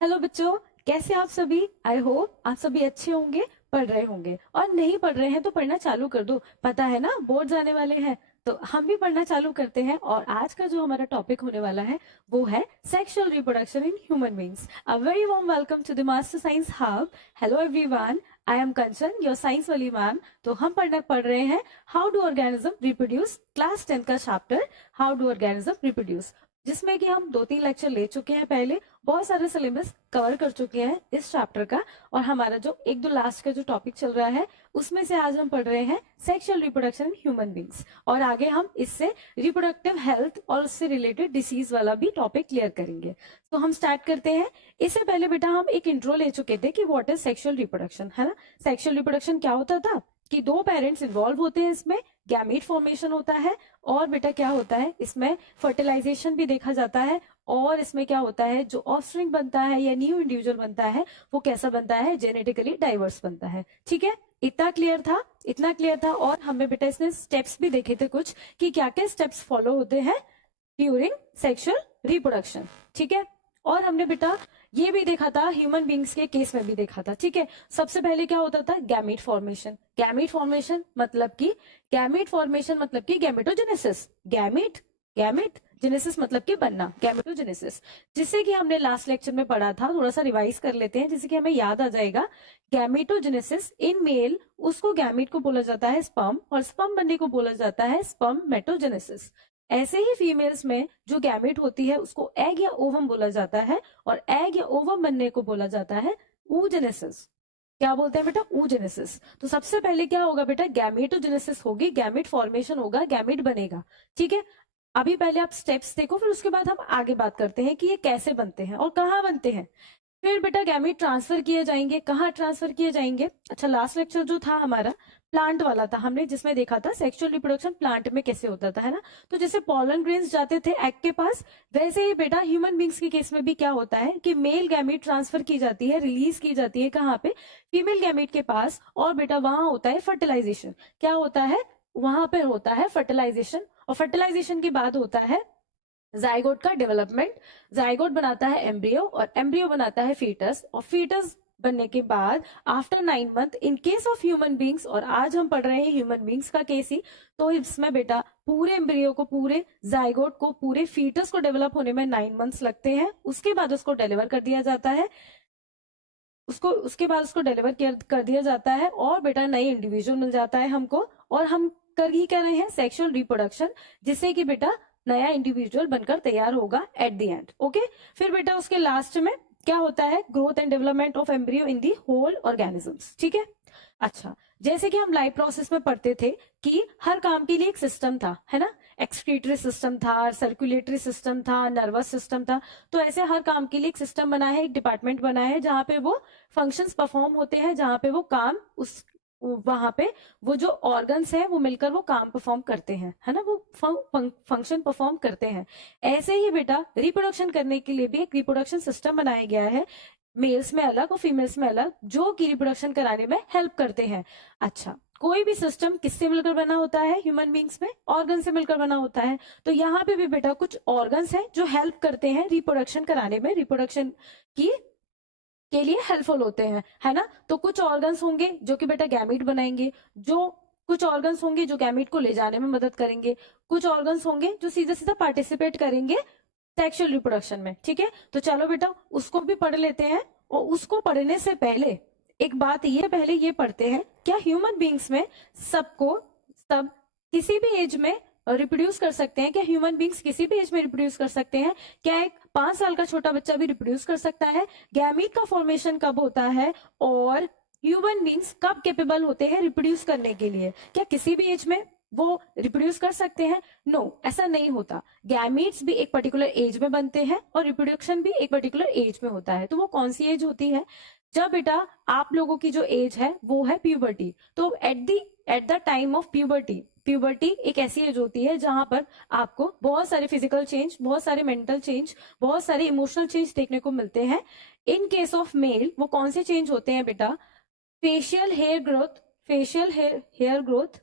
Hello बच्चों, कैसे आप सभी। आई होप आप सभी अच्छे होंगे, पढ़ रहे होंगे, और नहीं पढ़ रहे हैं तो पढ़ना चालू कर दो। पता है ना, बोर्ड जाने वाले हैं तो हम भी पढ़ना चालू करते हैं। और आज का जो हमारा टॉपिक होने वाला है वो है sexual reproduction in human beings. A very warm welcome to the master science hub. Hello everyone, I am Kanchan, your science वाली मैम। तो हम पढ़ रहे हैं how do organism reproduce, class 10 का chapter how do organism reproduce, जिसमें कि हम 2-3 लेक्चर ले चुके हैं पहले। बहुत सारे सिलेबस कवर कर चुके हैं इस चैप्टर का। और हमारा जो 1-2 लास्ट का जो टॉपिक चल रहा है उसमें से आज हम पढ़ रहे हैं sexual reproduction in human beings. और आगे हम इससे रिप्रोडक्टिव हेल्थ और उससे रिलेटेड डिसीज वाला भी टॉपिक क्लियर करेंगे। तो हम स्टार्ट करते हैं। इससे पहले बेटा हम एक इंट्रो ले चुके थे कि व्हाट इज सेक्सुअल रिप्रोडक्शन, है ना। सेक्सुअल रिप्रोडक्शन क्या होता था कि 2 पेरेंट्स इन्वॉल्व होते हैं इसमें, गैमीट फॉर्मेशन होता है, और बेटा क्या होता है इसमें फर्टिलाइजेशन भी देखा जाता है। और इसमें क्या होता है, जो ऑफस्प्रिंग बनता है या न्यू इंडिविजुअल बनता है वो कैसा बनता है, जेनेटिकली डाइवर्स बनता है। ठीक है, इतना क्लियर था, इतना क्लियर था। और हमें बेटा इसने स्टेप्स भी देखे थे कुछ कि क्या क्या स्टेप्स फॉलो होते हैं ड्यूरिंग सेक्सुअल रिप्रोडक्शन। ठीक है, और हमने बेटा ये भी देखा था, ह्यूमन बींग्स के केस में भी देखा था। ठीक है, सबसे पहले क्या होता था, गैमीट फॉर्मेशन। गैमीट फॉर्मेशन मतलब कि गैमेटोजेनेसिस। गैमीट, गैमीट जेनेसिस मतलब कि बनना, गैमेटोजेनेसिस। जिससे कि हमने लास्ट लेक्चर में पढ़ा था, थोड़ा सा रिवाइज कर लेते हैं जिससे कि हमें याद आ जाएगा। गैमेटोजेनेसिस इन मेल, उसको गैमीट को बोला जाता है स्पर्म, और स्पर्म बनने को बोला जाता है स्पर्म मेटोजेनेसिस। ऐसे ही फीमेल्स में जो गैमेट होती है उसको एग या ओवम बोला जाता है, और एग या ओवम बनने को बोला जाता है oogenesis। क्या बोलते हैं बेटा, oogenesis। तो सबसे पहले क्या होगा बेटा, गैमेटोजेनेसिस होगी, गैमेट फॉर्मेशन होगा, गैमेट बनेगा। ठीक है, अभी पहले आप स्टेप्स देखो, फिर उसके बाद हम आगे बात करते हैं कि ये कैसे बनते हैं और कहाँ बनते हैं। फिर बेटा गैमीट ट्रांसफर किए जाएंगे, कहाँ ट्रांसफर किए जाएंगे। अच्छा, लास्ट लेक्चर जो था हमारा प्लांट वाला था, हमने जिसमें देखा था सेक्सुअल रिप्रोडक्शन प्लांट में कैसे होता था, है ना। तो जैसे पॉलन ग्रेन्स जाते थे एग के पास, वैसे ही बेटा ह्यूमन बींग्स के केस में भी क्या होता है कि मेल गैमीट ट्रांसफर की जाती है, रिलीज की जाती है कहाँ पे, फीमेल गैमीट के पास। और बेटा वहां होता है फर्टिलाइजेशन। क्या होता है, वहां पे होता है फर्टिलाइजेशन। और फर्टिलाइजेशन के बाद होता है जाइगोट का डेवलपमेंट। जाइगोट बनाता है एम्ब्रियो, और एम्ब्रियो बनाता है फीटस, और फीटस बनने के बाद after 9 month in case of human beings, और आज हम पढ़ रहे हैं ह्यूमन बींग्स का केस ही। तो इसमें बेटा पूरे एम्ब्रियो को, पूरे जाइगोट को, पूरे फीटस को डेवलप होने में 9 मंथ्स लगते हैं। उसके बाद उसको डिलीवर कर दिया जाता है, उसके बाद उसको डिलीवर कर दिया जाता है, और बेटा नई इंडिविजुअल मिल जाता है हमको। और हम कर ही क्या रहे हैं, सेक्सुअल रिप्रोडक्शन, जिससे कि बेटा नया इंडिविजुअल बनकर तैयार होगा एट द एंड। ओके, फिर बेटा उसके लास्ट में क्या होता है, growth and development of embryo in the whole organisms. ठीक है, अच्छा, जैसे कि हम लाइफ प्रोसेस में पढ़ते थे कि हर काम के लिए एक सिस्टम था, है ना। एक्सक्रीटरी सिस्टम था, सर्कुलेटरी सिस्टम था, नर्वस सिस्टम था। तो ऐसे हर काम के लिए एक सिस्टम बना है, एक डिपार्टमेंट बना है, जहां पे वो फंक्शंस परफॉर्म होते हैं, जहां पे वो काम उस वहां पे वो जो ऑर्गन्स है वो मिलकर वो काम परफॉर्म करते हैं, है ना, वो फंक्शन परफॉर्म करते हैं। ऐसे ही बेटा रिप्रोडक्शन करने के लिए भी एक रिप्रोडक्शन सिस्टम बनाया गया है, मेल्स में अलग और फीमेल्स में अलग, जो कि रिप्रोडक्शन कराने में हेल्प करते हैं। अच्छा, कोई भी सिस्टम किससे मिलकर बना होता है, ह्यूमन बींग्स में ऑर्गन से मिलकर बना होता है। तो यहाँ पे भी बेटा कुछ ऑर्गन्स हैं जो हेल्प करते हैं रिप्रोडक्शन कराने में, रिप्रोडक्शन की के लिए हेल्पफुल होते हैं, है ना। तो कुछ ऑर्गन्स होंगे जो कि बेटा गैमीट बनाएंगे, जो कुछ ऑर्गन्स होंगे जो गैमीट को ले जाने में मदद करेंगे, कुछ ऑर्गन्स होंगे जो सीधा सीधा पार्टिसिपेट करेंगे सेक्सुअल रिप्रोडक्शन में। ठीक है, तो चलो बेटा उसको भी पढ़ लेते हैं। और उसको पढ़ने से पहले एक बात ये पहले ये पढ़ते हैं, क्या ह्यूमन बींग्स में सबको, सब किसी भी एज में रिप्रोड्यूस कर सकते हैं, क्या ह्यूमन बींग्स किसी भी एज में रिप्रोड्यूस कर सकते हैं, क्या एक 5 साल का छोटा बच्चा भी रिप्रोड्यूस कर सकता है, गैमीट का फॉर्मेशन कब होता है, और ह्यूमन बींग्स कब कैपेबल होते हैं रिप्रोड्यूस करने के लिए, क्या किसी भी एज में वो रिप्रोड्यूस कर सकते हैं। नो, ऐसा नहीं होता। गैमीट्स भी एक पर्टिकुलर एज में बनते हैं और रिप्रोडक्शन भी एक पर्टिकुलर एज में होता है। तो वो कौन सी एज होती है, जब बेटा आप लोगों की जो एज है वो है प्यूबर्टी। तो at the time of puberty, puberty एक ऐसी एज होती है जहां पर आपको बहुत सारे फिजिकल चेंज, बहुत सारे मेंटल चेंज, बहुत सारे इमोशनल चेंज देखने को मिलते हैं। इन केस ऑफ मेल वो कौन से चेंज होते हैं बेटा, facial hair growth, facial hair growth,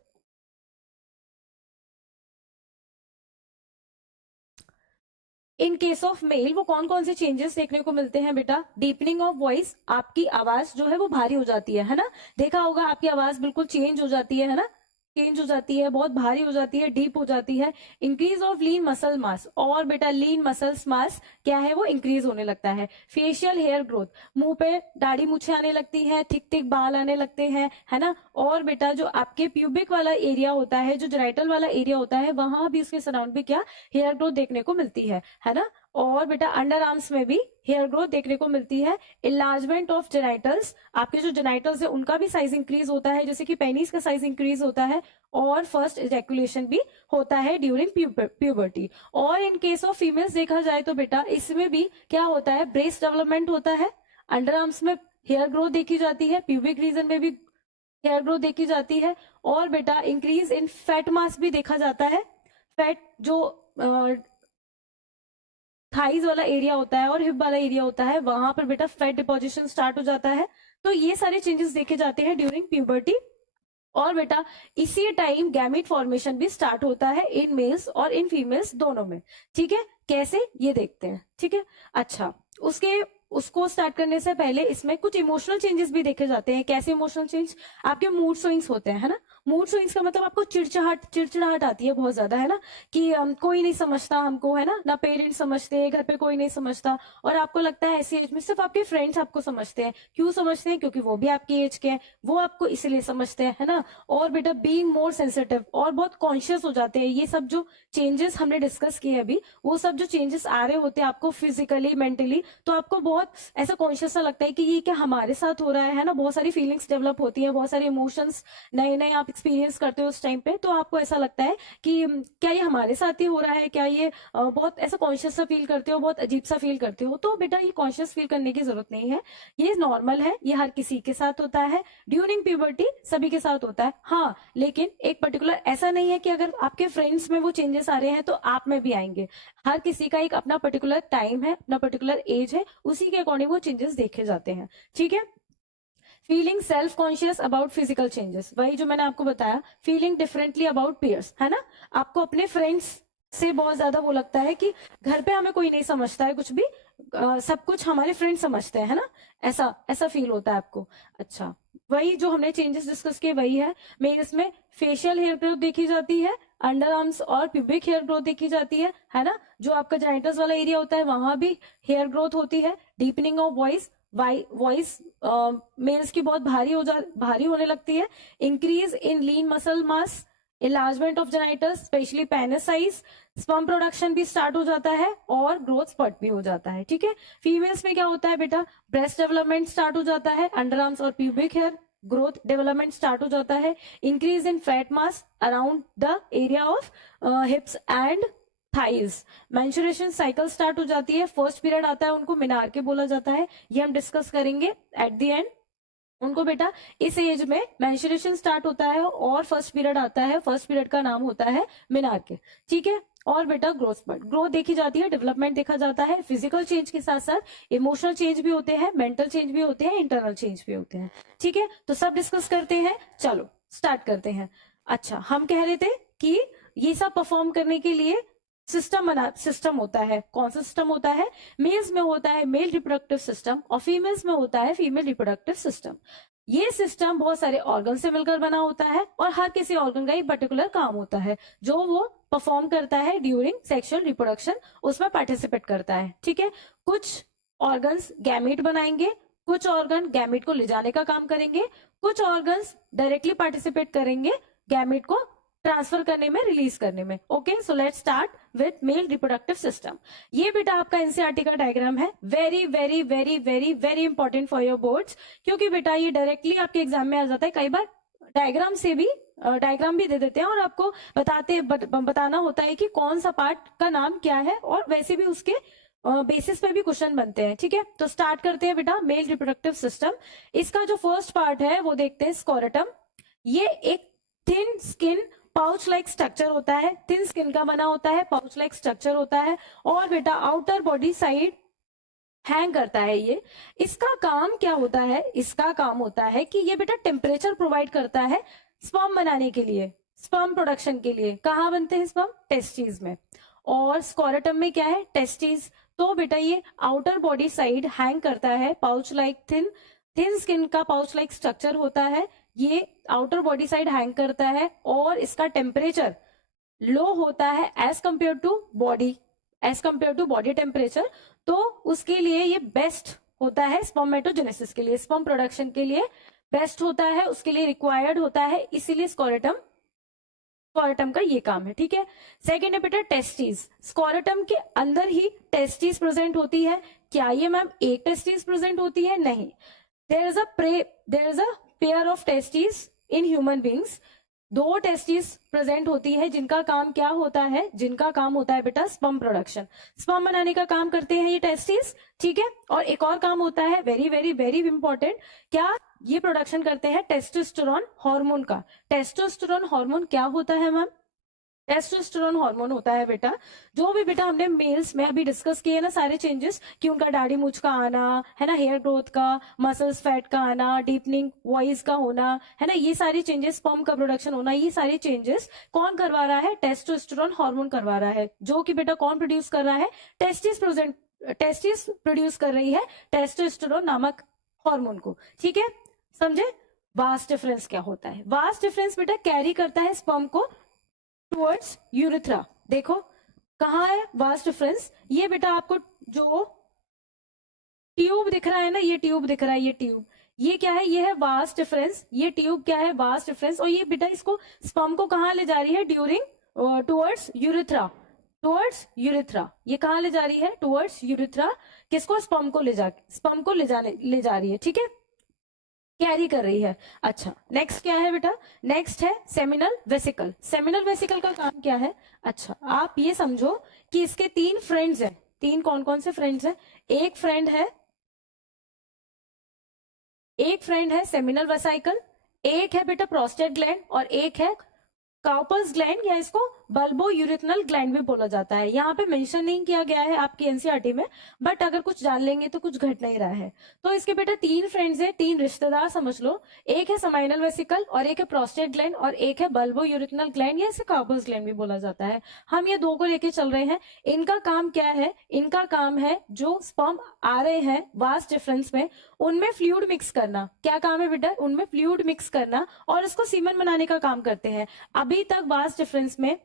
in case of male वो कौन कौन से चेंजेस देखने को मिलते हैं बेटा? डीपनिंग ऑफ वॉइस, आपकी आवाज जो है वो भारी हो जाती है ना? देखा होगा आपकी आवाज बिल्कुल चेंज हो जाती है ना? चेंज हो जाती है, बहुत भारी हो जाती है, डीप हो जाती है। Increase of lean muscle mass, और बेटा लीन मसल्स मास क्या है, वो इंक्रीज होने लगता है। फेशियल हेयर ग्रोथ, मुंह पे दाढ़ी मूछे आने लगती है, थिक थिक बाल आने लगते हैं, है ना? और बेटा जो आपके प्यूबिक वाला एरिया होता है, जो जेनाइटल वाला एरिया होता है, वहां भी उसके सराउंड भी क्या हेयर ग्रोथ देखने को मिलती है ना? और बेटा अंडर आर्म्स में भी हेयर ग्रोथ देखने को मिलती है। इलार्जमेंट ऑफ जेनाइटल्स, आपके जो जेनाइटल्स है उनका भी साइज इंक्रीज होता है, जैसे कि पेनिस का साइज इंक्रीज होता है। और फर्स्ट इजैकुलेशन भी होता है ड्यूरिंग प्यूबर्टी। और इन केस ऑफ फीमेल्स देखा जाए तो बेटा इसमें भी क्या होता है, ब्रेस्ट डेवलपमेंट होता है, अंडर आर्म्स में हेयर ग्रोथ देखी जाती है, प्यूबिक रीजन में भी हेयर ग्रोथ देखी जाती है। और बेटा इंक्रीज इन फैट मास भी देखा जाता है। फैट जो थाइज वाला एरिया होता है और हिप वाला एरिया होता है, वहां पर बेटा फैट डिपोजिशन स्टार्ट हो जाता है। तो ये सारे चेंजेस देखे जाते हैं ड्यूरिंग प्यूबर्टी। और बेटा इसी टाइम गैमेट फॉर्मेशन भी स्टार्ट होता है इन मेल्स और इन फीमेल्स दोनों में। ठीक है, कैसे ये देखते हैं। ठीक है, अच्छा उसको स्टार्ट करने से पहले इसमें कुछ इमोशनल चेंजेस भी देखे जाते हैं। कैसे इमोशनल चेंज? आपके मूड स्विंग्स होते हैं, है ना? मूड स्विंग्स का मतलब आपको चिड़चिड़ाहट आती है बहुत ज्यादा, है ना? कि कोई नहीं समझता हमको, है ना पेरेंट्स समझते हैं, घर पे कोई नहीं समझता। और आपको लगता है ऐसी एज में सिर्फ आपके फ्रेंड्स आपको समझते हैं। क्यों समझते हैं? क्योंकि वो भी आपकी एज के हैं, वो आपको इसलिए समझते हैं, है ना? और बेटा बीइंग मोर सेंसिटिव, और बहुत कॉन्शियस हो जाते हैं। ये सब जो चेंजेस हमने डिस्कस किए अभी, वो सब जो चेंजेस आ रहे होते हैं आपको फिजिकली मेंटली, तो आपको बहुत ऐसा कॉन्शियस सा लगता है कि ये क्या हमारे साथ हो रहा है ना? बहुत सारी फीलिंग्स डेवलप होती है, बहुत सारे इमोशंस नए नए आप एक्सपीरियंस करते हो उस टाइम पे, तो आपको ऐसा लगता है कि क्या ये हमारे साथ ही हो रहा है, क्या ये बहुत ऐसा कॉन्शियस सा फील करते हो, बहुत अजीब सा फील करते हो। तो बेटा ये कॉन्शियस फील करने की जरूरत नहीं है, ये नॉर्मल है, ये हर किसी के साथ होता है ड्यूरिंग प्यूबर्टी, सभी के साथ होता है। हाँ, लेकिन एक पर्टिकुलर ऐसा नहीं है कि अगर आपके फ्रेंड्स में वो चेंजेस आ रहे हैं तो आप में भी आएंगे। हर किसी का एक अपना पर्टिकुलर टाइम है, अपना पर्टिकुलर एज है, उसी के अकॉर्डिंग वो चेंजेस देखे जाते हैं। ठीक है, feeling self conscious about physical changes, वही जो मैंने आपको बताया, फीलिंग डिफरेंटली अबाउट पेयर्स, है ना? आपको अपने फ्रेंड्स से बहुत ज्यादा वो लगता है कि घर पे हमें कोई नहीं समझता है कुछ भी, सब कुछ हमारे फ्रेंड समझते हैं, है ना? ऐसा ऐसा फील होता है आपको। अच्छा, वही जो हमने चेंजेस डिस्कस किए वही है। मेल्स में फेशियल हेयर ग्रोथ देखी जाती है, अंडर आर्म्स और प्यूबिक हेयर ग्रोथ देखी जाती है ना? जो आपका जेनिटल्स वाला एरिया होता है वहां भी हेयर ग्रोथ होती है। डीपनिंग ऑफ वॉइस मेल्स की बहुत भारी होने लगती है। Increase in lean muscle mass, enlargement of genitals specially penis size, sperm production भी स्टार्ट हो जाता है और ग्रोथ स्पर्ट भी हो जाता है। ठीक है, फीमेल्स में क्या होता है बेटा, ब्रेस्ट डेवलपमेंट स्टार्ट हो जाता है, अंडर आर्म्स और pubic hair growth development start हो जाता है। Increase in fat mass around the area of hips and thighs. Menstruation cycle start हो जाती है, फर्स्ट पीरियड आता है, उनको मिनार के बोला जाता है, ये हम डिस्कस करेंगे एट द एंड। उनको बेटा इस एज में मेंस्ट्रुएशन स्टार्ट होता है और फर्स्ट पीरियड आता है, फर्स्ट पीरियड का नाम होता है मिनार के। ठीक है, और बेटा ग्रोथ स्पर्ट, ग्रोथ देखी जाती है, डेवलपमेंट देखा जाता है। फिजिकल चेंज के साथ साथ इमोशनल चेंज भी होते हैं, मेंटल चेंज भी होते हैं, इंटरनल चेंज भी होते हैं। ठीक है, तो सब डिस्कस करते हैं, चलो स्टार्ट करते हैं। अच्छा, हम कह रहे थे कि ये सब परफॉर्म करने के लिए सिस्टम होता है। कौन सा सिस्टम होता है? मेल्स में होता है मेल रिप्रोडक्टिव सिस्टम और फीमेल्स में होता है फीमेल रिप्रोडक्टिव सिस्टम। ये सिस्टम बहुत सारे ऑर्गन से मिलकर बना होता है और हर किसी ऑर्गन का एक पर्टिकुलर काम होता है जो वो परफॉर्म करता है ड्यूरिंग सेक्सुअल रिप्रोडक्शन, उसमें पार्टिसिपेट करता है। ठीक है, कुछ ऑर्गन्स गैमेट बनाएंगे, कुछ ऑर्गन गैमेट को ले जाने का काम करेंगे, कुछ ऑर्गन्स डायरेक्टली पार्टिसिपेट करेंगे गैमेट को ट्रांसफर करने में, रिलीज करने में। Okay, so let's start with male reproductive system. ये बेटा आपका एनसीईआरटी का डायग्राम है, very very very very very important for your boards, क्योंकि बेटा ये डायरेक्टली आपके एग्जाम में आ जाता है। कई बार डायग्राम भी दे देते हैं और आपको बताना होता है कि कौन सा पार्ट का नाम क्या है, और वैसे भी उसके बेसिस पे भी क्वेश्चन बनते हैं। ठीक है, तो स्टार्ट करते हैं बेटा मेल रिप्रोडक्टिव सिस्टम। इसका जो फर्स्ट पार्ट है वो देखते हैं, स्कोरेटम। ये एक thin skin pouch like structure होता है, थिन स्किन का बना होता है, पाउच लाइक स्ट्रक्चर होता है, और बेटा आउटर बॉडी साइड हैंग करता है ये। इसका काम क्या होता है? इसका काम होता है कि ये बेटा टेम्परेचर प्रोवाइड करता है स्पर्म बनाने के लिए, स्पर्म प्रोडक्शन के लिए। कहाँ बनते हैं स्पर्म? टेस्टिस में। और स्कोरेटम में क्या है, टेस्टिस। तो बेटा ये आउटर बॉडी साइड हैंग करता है, पाउच लाइक थिन स्किन का पाउच लाइक स्ट्रक्चर होता है, ये आउटर बॉडी साइड हैंग करता है और इसका टेम्परेचर लो होता है as compare to body temperature. तो उसके लिए ये बेस्ट होता है स्पर्मेटोजेनेसिस के लिए, स्पर्म प्रोडक्शन के लिए बेस्ट होता है, उसके लिए रिक्वायर्ड होता है, इसीलिए स्कोरेटम का ये काम है। ठीक है। सेकेंड है बेटा टेस्टिस। स्कोरेटम के अंदर ही टेस्टिस प्रेजेंट होती है। क्या ये मैम एक टेस्टिस प्रेजेंट होती है? नहीं। There is a pair of testis in human beings. दो टेस्टिस प्रेजेंट होती है जिनका काम क्या होता है, जिनका काम होता है बेटा स्पर्म प्रोडक्शन, स्पर्म बनाने का काम करते हैं ये टेस्टिस। ठीक है। और एक और काम होता है वेरी वेरी वेरी इंपॉर्टेंट, क्या ये प्रोडक्शन करते हैं टेस्टोस्टेरोन हार्मोन का। टेस्टोस्टेरोन हार्मोन क्या होता है मैम? टेस्टोस्टेरोन हार्मोन होता है बेटा, जो भी बेटा हमने मेल्स में अभी डिस्कस किए ना सारे चेंजेस, कि उनका दाढ़ी मूंछ का आना है ना, हेयर ग्रोथ का, मसल्स फैट का आना, डीपनिंग वॉइस का होना है ना, ये सारे चेंजेस, स्पर्म का प्रोडक्शन होना, ये सारे चेंजेस कौन करवा रहा है? टेस्टोस्टेरोन हार्मोन करवा रहा है, जो कि बेटा कौन प्रोड्यूस कर रहा है? टेस्टिस प्रोड्यूस कर रही है टेस्टोस्टेरोन नामक हार्मोन को। ठीक है, समझे? वास्ट डिफरेंस क्या होता है? वास्ट डिफरेंस बेटा कैरी करता है स्पर्म को टुवर्ड्स यूरिथ्रा। देखो कहाँ है वास्ट डिफरेंस, ये बेटा आपको जो ट्यूब दिख रहा है ना, ये ट्यूब दिख रहा है, ये ट्यूब, ये क्या है? ये है वास्ट डिफरेंस। ये ट्यूब क्या है? Vast difference. और ये बेटा इसको स्पर्म को कहाँ ले जा रही है? During towards urethra, towards urethra. ये कहाँ ले जा रही है? Towards urethra. किसको? स्पर्म को ले जा रही है। ठीक है, कैरी कर रही है। अच्छा, नेक्स्ट क्या है बेटा? नेक्स्ट है सेमिनल वेसिकल। सेमिनल वेसिकल का काम क्या है? अच्छा, आप ये समझो कि इसके तीन फ्रेंड्स हैं। तीन कौन कौन से फ्रेंड्स हैं? एक फ्रेंड है सेमिनल वेसिकल, एक है बेटा प्रोस्टेट ग्लैंड, और एक है कार्पस ग्लैंड, या इसको बल्बो यूरिथनल ग्लैंड भी बोला जाता है। यहाँ पे मेंशन नहीं किया गया है आपकी एनसीईआरटी में, बट अगर कुछ जान लेंगे तो कुछ घट नहीं रहा है। तो इसके बेटा तीन फ्रेंड्स हैं, तीन रिश्तेदार समझ लो। एक है सेमिनल वेसिकल, और एक है प्रोस्टेट ग्लैंड, और एक है बल्बो यूरिथनल ग्लैंड, या इसे कार्पस ग्लैंड भी बोला जाता है। हम ये दो को लेके चल रहे हैं। इनका काम क्या है? इनका काम है जो स्पर्म आ रहे हैं वास्ट डिफरेंस में, उनमें फ्लूइड मिक्स करना। क्या काम है बेटा? उनमें फ्लूइड मिक्स करना, और इसको सीमन बनाने का काम करते हैं। अभी तक वास्ट डिफरेंस में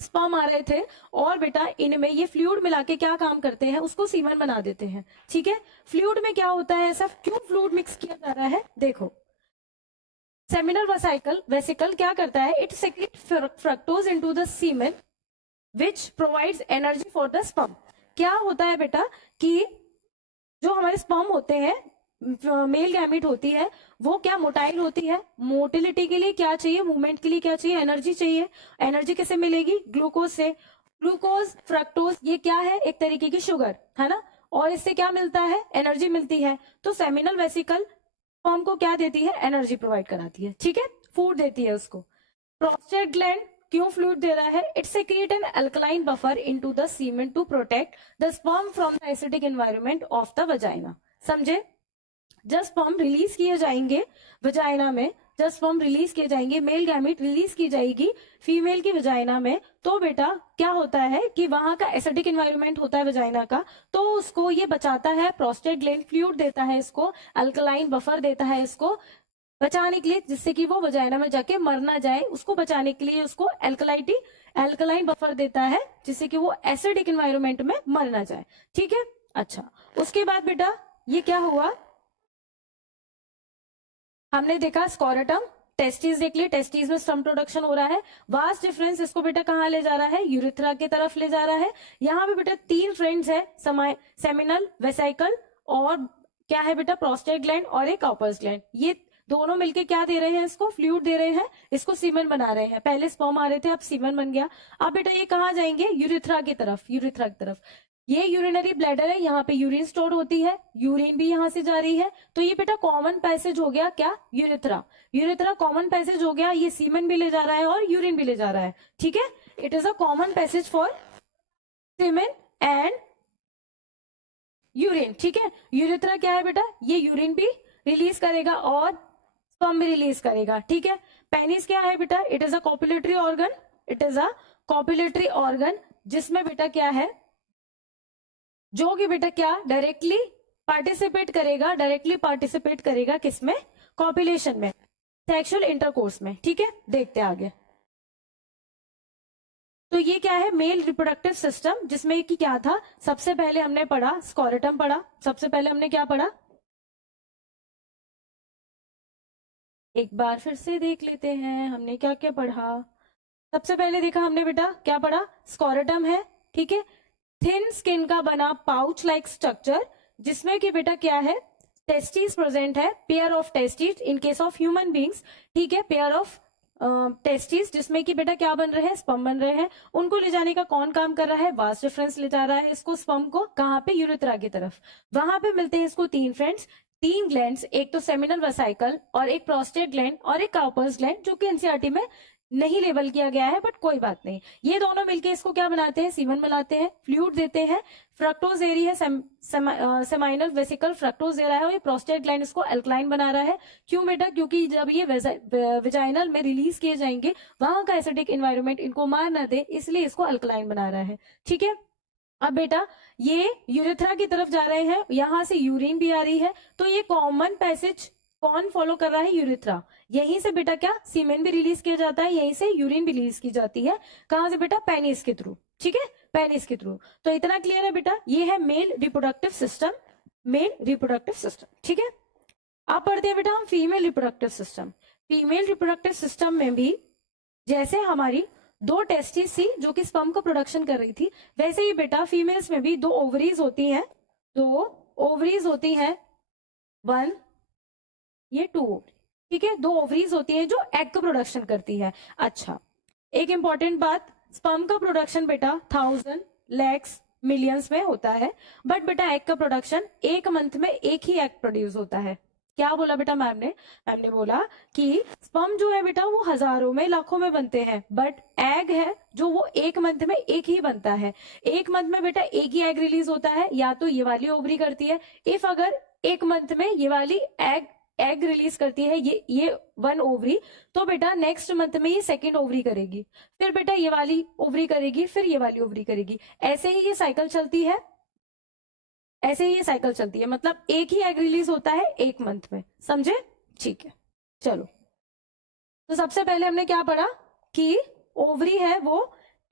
स्पर्म आ रहे थे, और बेटा इनमें ये फ्लूइड मिला के क्या काम करते हैं? उसको सीमन बना देते हैं। ठीक है, फ्लूइड में क्या होता है? ऐसा क्यों फ्लूइड मिक्स किया जा रहा है? देखो, सेमिनल वेसिकल क्या करता है? It secrete fructose into the semen which provides energy for the sperm. क्या होता है बेटा कि जो हमारे स्पर्म होते हैं, मेल गैमेट होती है, वो क्या मोटाइल होती है। मोटिलिटी के लिए क्या चाहिए? मूवमेंट के लिए क्या चाहिए? एनर्जी चाहिए। एनर्जी कैसे मिलेगी? ग्लूकोज से। ग्लूकोज, फ्रक्टोज, ये क्या है? एक तरीके की शुगर है ना, और इससे क्या मिलता है? एनर्जी मिलती है। तो सेमिनल वेसिकल स्पर्म को क्या देती है? एनर्जी प्रोवाइड कराती है। ठीक है, फूड देती है उसको। प्रोस्टेट ग्लैंड क्यों फ्लूइड दे रहा है? It secrete an alkaline buffer into the semen to protect the sperm from the acidic environment of the vagina. समझे? जब स्पर्म रिलीज किए जाएंगे वजाइना में, जब स्पर्म रिलीज किए जाएंगे, मेल गैमेट रिलीज की जाएगी फीमेल की वजाइना में, तो बेटा क्या होता है कि वहां का एसिडिक एनवायरनमेंट होता है वजाइना का, तो उसको ये बचाता है। प्रोस्टेट ग्लैंड फ्लूइड देता है इसको, अल्कलाइन बफर देता है इसको बचाने के लिए, जिससे कि वो वजाइना में जाके मर ना जाए। उसको बचाने के लिए उसको अल्कलाइन बफर देता है, जिससे कि वो एसिडिक एनवायरनमेंट में मर ना जाए। ठीक है। अच्छा, उसके बाद बेटा ये क्या हुआ? हमने देखा स्कोरेटम, टेस्टिस देख लिए, टेस्टिस में स्पर्म प्रोडक्शन हो रहा है। वास्ट डिफरेंस इसको बेटा कहाँ ले जा रहा है? यूरिथ्रा की तरफ ले जा रहा है। यहाँ पे बेटा तीन फ्रेंड्स है, सेमिनल वेसिकल, और क्या है बेटा? प्रोस्टेट ग्लैंड और एक कार्पस ग्लैंड। ये दोनों मिलके क्या दे रहे हैं? इसको फ्लूइड दे रहे हैं, इसको सीमेन बना रहे हैं। पहले स्पर्म आ रहे थे, अब सीमेन बन गया। अब बेटा ये कहाँ जाएंगे? यूरिथ्रा की तरफ। ये यूरिनरी ब्लैडर है, यहाँ पे यूरिन स्टोर होती है, यूरिन भी यहाँ से जा रही है। तो ये बेटा कॉमन पैसेज हो गया क्या? यूरिथ्रा कॉमन पैसेज हो गया। ये सीमेन भी ले जा रहा है और यूरिन भी ले जा रहा है। ठीक है, it is a common passage for semen and urine. ठीक है, यूरिथ्रा क्या है बेटा? ये यूरिन भी रिलीज करेगा और स्पर्म भी रिलीज करेगा। ठीक है, पेनिस क्या है बेटा? It is a copulatory organ जिसमें बेटा क्या है, जो कि बेटा क्या डायरेक्टली पार्टिसिपेट करेगा किसमें, कॉपुलेशन में, सेक्सुअल इंटरकोर्स में। ठीक है, देखते हैं आगे। तो ये क्या है, मेल रिप्रोडक्टिव सिस्टम, जिसमें कि क्या था, सबसे पहले हमने पढ़ा स्कोरेटम पढ़ा, सबसे पहले हमने क्या पढ़ा, एक बार फिर से देख लेते हैं हमने क्या क्या पढ़ा। सबसे पहले देखा हमने बेटा क्या पढ़ा, स्कोरेटम है, ठीक है, थिन स्किन का बना पाउच लाइक स्ट्रक्चर, जिसमें कि बेटा क्या है, टेस्टिस प्रेजेंट है, pair of testis in case of human beings. ठीक है, पेयर ऑफ टेस्टिस, जिसमें कि बेटा क्या बन रहे हैं, स्पर्म बन रहे हैं। उनको ले जाने का कौन काम कर रहा है, वास डिफरेंस ले जा रहा है इसको, स्पर्म को कहाँ पे, यूरेथ्रा की तरफ। वहां पे मिलते हैं इसको तीन फ्रेंड्स, तीन ग्लैंड्स, एक तो सेमिनल वेसिकल और एक प्रोस्टेट ग्लैंड और एक काउपर्स ग्लैंड, जो कि एनसीईआरटी में नहीं लेबल किया गया है, बट कोई बात नहीं। ये दोनों मिलके इसको क्या बनाते हैं, सीमन बनाते हैं, फ्लूइड देते हैं। फ्रक्टोज एरी है, सेमाइनल वेसिकल फ्रक्टोज दे रहा है, और ये प्रोस्टेट ग्लैंड इसको अल्कलाइन बना रहा है। क्यों बेटा, क्योंकि जब ये विजाइनल में रिलीज किए जाएंगे, वहां का एसिडिक एनवायरनमेंट इनको मार ना दे, इसलिए इसको अल्कलाइन बना रहा है। ठीक है, अब बेटा ये यूरेथ्रा की तरफ जा रहे हैं, यहां से यूरिन भी आ रही है, तो ये कॉमन पैसेज कौन फॉलो कर रहा है, यूरेथ्रा। यहीं से बेटा क्या सीमेन भी रिलीज किया जाता है, यहीं से यूरिन भी रिलीज की जाती है, कहां से बेटा, पेनिस के थ्रू। ठीक है, पेनिस के थ्रू। तो इतना क्लियर है बेटा, ये है male reproductive system, male reproductive system. ठीक है, अब पढ़ते हैं बेटा हम female reproductive system. Female reproductive system में भी जैसे हमारी दो टेस्टिस थी जो कि स्पर्म को प्रोडक्शन कर रही थी, वैसे ही बेटा फीमेल्स में भी दो ओवरीज होती हैं, दो ओवरीज होती हैं, वन, ये टू ओवरी। ठीक है, दो ओवरीज होती हैं जो एग का प्रोडक्शन करती है। अच्छा, एक इंपॉर्टेंट बात, स्पर्म का प्रोडक्शन बेटा 1000 लैक्स मिलियंस में होता है, बट बेटा एग का प्रोडक्शन एक मंथ में एक ही एग प्रोड्यूस होता है। क्या बोला बेटा मैम ने बोला कि स्पर्म जो है बेटा वो हजारों में लाखों में बनते हैं, बट एग है जो वो एक मंथ में एक ही बनता है। एक मंथ में बेटा एक ही एग रिलीज होता है, या तो ये वाली ओवरी करती है, इफ अगर एक मंथ में ये वाली एग रिलीज करती है, ये वन ओवरी, तो बेटा नेक्स्ट मंथ में ये सेकेंड ओवरी करेगी, फिर बेटा ये वाली ओवरी करेगी, फिर ये वाली ओवरी करेगी। ऐसे ही ये साइकिल चलती है, ऐसे ही ये साइकिल चलती है, मतलब एक ही एग रिलीज होता है एक मंथ में। समझे? ठीक है, चलो। तो सबसे पहले हमने क्या पढ़ा कि ओवरी है वो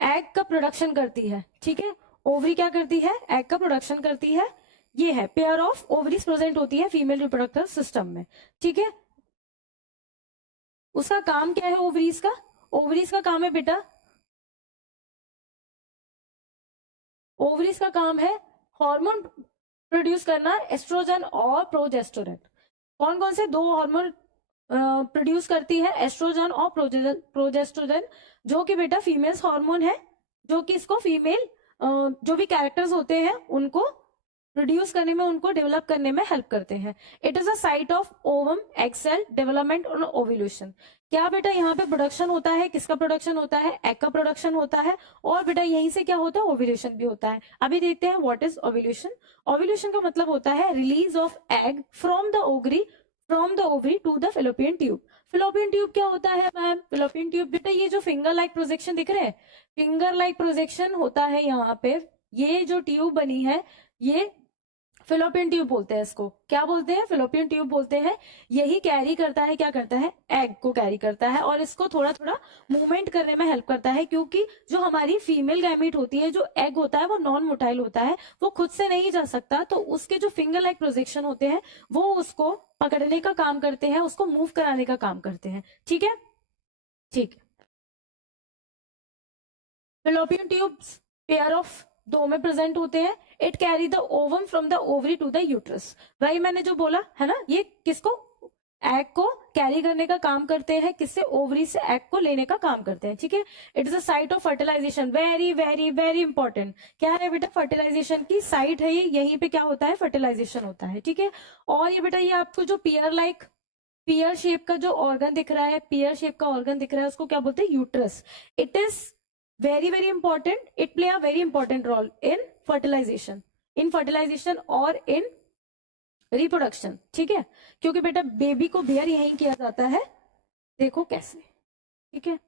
एग का प्रोडक्शन करती है। ठीक है, ओवरी क्या करती है, एग का प्रोडक्शन करती है। ये है पेयर ऑफ ओवरीज प्रेजेंट होती है फीमेल रिप्रोडक्टिव सिस्टम में। ठीक है, उसका काम क्या है ओवरीज का, ओवरीज का काम है बेटा, ओवरीज का काम है हार्मोन प्रोड्यूस करना, एस्ट्रोजन और प्रोजेस्टेरोन। कौन कौन से दो हार्मोन प्रोड्यूस करती है, एस्ट्रोजन और प्रोजेस्टेरोन, जो कि बेटा फीमेल्स हार्मोन है, जो कि इसको फीमेल जो भी कैरेक्टर्स होते हैं उनको प्रोड्यूस करने में, उनको डेवलप करने में हेल्प करते हैं। It is a site of ovum, egg cell development और ओव्यूलेशन। क्या बेटा यहाँ पे प्रोडक्शन होता है, किसका प्रोडक्शन होता है, एग का प्रोडक्शन होता है, और बेटा यहीं से क्या होता है, ओव्यूलेशन भी होता है। अभी देखते हैं व्हाट इज ओव्यूलेशन। ओव्यूलेशन का मतलब होता है release of egg from the ovary to the fallopian tube. Fallopian tube क्या होता है मैम, फिलोपियन ट्यूब बेटा ये जो फिंगर लाइक प्रोजेक्शन दिख रहे हैं, फिंगर लाइक प्रोजेक्शन होता है यहाँ पे, ये जो ट्यूब बनी है ये फिलोपियन ट्यूब बोलते हैं इसको। क्या बोलते हैं, फिलोपियन ट्यूब बोलते हैं। यही कैरी करता है, क्या करता है, एग को कैरी करता है, और इसको थोड़ा थोड़ा मूवमेंट करने में हेल्प करता है, क्योंकि जो हमारी फीमेल गैमीट होती है, जो एग होता है वो नॉन मोटाइल होता है, वो खुद से नहीं जा सकता, तो उसके जो फिंगर लाइक प्रोजेक्शन होते हैं वो उसको पकड़ने का काम करते हैं, उसको मूव कराने का काम करते हैं। ठीक है, ठीक है। फिलोपियन ट्यूब्स पेयर ऑफ दो में प्रेजेंट होते हैं। It carry the ovum from the ovary to the uterus. वही मैंने जो बोला है ना, ये किसको, एग को कैरी करने का काम करते हैं, किससे, ओवरी से एग को लेने का काम करते हैं। ठीक है, it is a site of fertilisation, very very very important. क्या है बेटा, फर्टिलाइजेशन की साइट है ये, यहीं पे क्या होता है, फर्टिलाइजेशन होता है। ठीक है, और ये बेटा ये आपको जो पियर शेप का जो ऑर्गन दिख रहा है, पियर शेप का ऑर्गन दिख रहा है, उसको क्या बोलते हैं, uterus. It is very very important, it play a very important role in fertilization और in reproduction। ठीक है, क्योंकि बेटा बेबी को बेयर यहीं किया जाता है, देखो कैसे। ठीक है,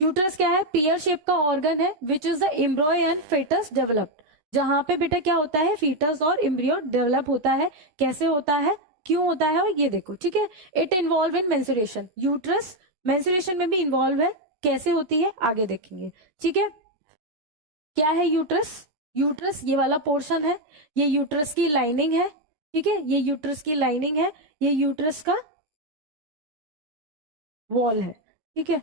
यूट्रस क्या है? पियर शेप का ऑर्गन है which is the embryo and foetus developed, जहां पे बेटा क्या होता है? फीटस और एम्ब्रियो डेवलप होता है। कैसे होता है, क्यों होता है, और ये देखो, ठीक है। It involve in menstruation, uterus menstruation में भी इन्वॉल्व है। कैसे होती है आगे देखेंगे, ठीक है। क्या है यूट्रस? यूट्रस ये वाला पोर्शन है, ये यूट्रस की लाइनिंग है, ठीक है, ये यूट्रस की लाइनिंग है, ये यूट्रस का वॉल है, ठीक है।